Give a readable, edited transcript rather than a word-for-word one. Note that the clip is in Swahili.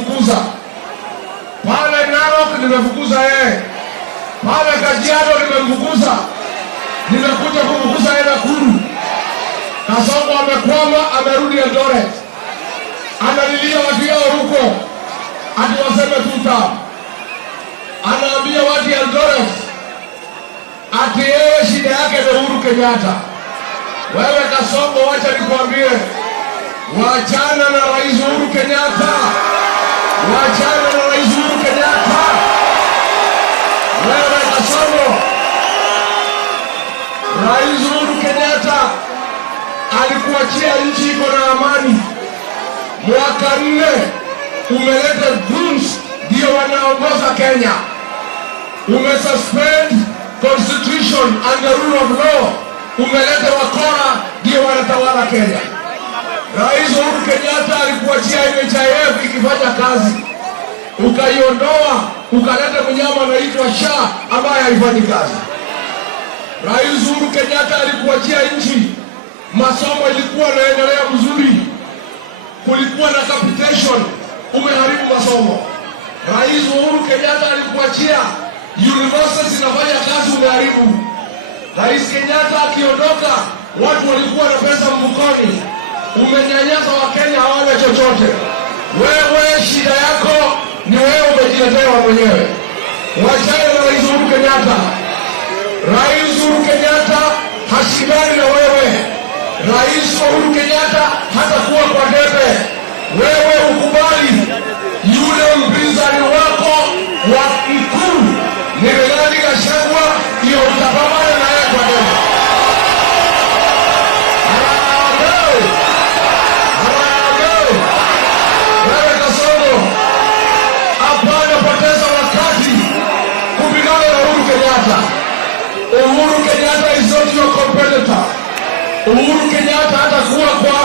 kumfukuza. Pale Narok nimefukuza yeye. Pale Kajiado nimemfukuza. Nimekuja kumfukuza yeye Nakuru. Kasongo amekwama, amerudi Eldoret. Analilia watu yao huko. Ati waseme tuta. Anaambia watu ya Eldoret ati yeye shida yake ni Uhuru Kenyatta. Wewe Kasongo, wacha nikwambie, wachana na Rais Uhuru Kenyatta. Wachana na Rais Uhuru Kenyatta. Wewe Kasongo, Rais Uhuru Kenyatta alikuachia nchi iko na amani. Mwaka 4 umeleta goons ndio wanaongoza Kenya. Umesuspend constitution and the rule of law. Umeleta wakora ndio wanatawala Kenya. Rais Uhuru Kenyatta alikuachia NHIF ikifanya kazi. Ukaiondoa, ukaleta mnyama anaitwa SHA ambaye haifanyi kazi. Rais Uhuru Kenyatta alikuachia nchi. Masomo ilikuwa inaendelea mzuri. Kulikuwa na capitation, umeharibu masomo. Rais Uhuru Kenyatta alikuachia universities zinafanya kazi, umeharibu. Rais Kenyatta akiondoka, watu walikuwa na pesa mfukoni. Umenyanyasa Wakenya hawana chochote. Wewe shida yako ni wewe umejiletea mwenyewe. Wachana na Rais Uhuru Kenyatta. Rais Uhuru Kenyatta hashindani na wewe. Rais Uhuru Kenyatta hata kuwa kwa debe. Wewe ukubali yule mpinzani wako wa Ikulu ni Rigathi Gachagua, ndio utapambana na yeye kwa debe. Wewe Kasongo, hapana poteza wakati kupigana na Uhuru Kenyatta. Uhuru Kenyatta is not your competitor. Uhuru Kenyatta hatakuwa kwa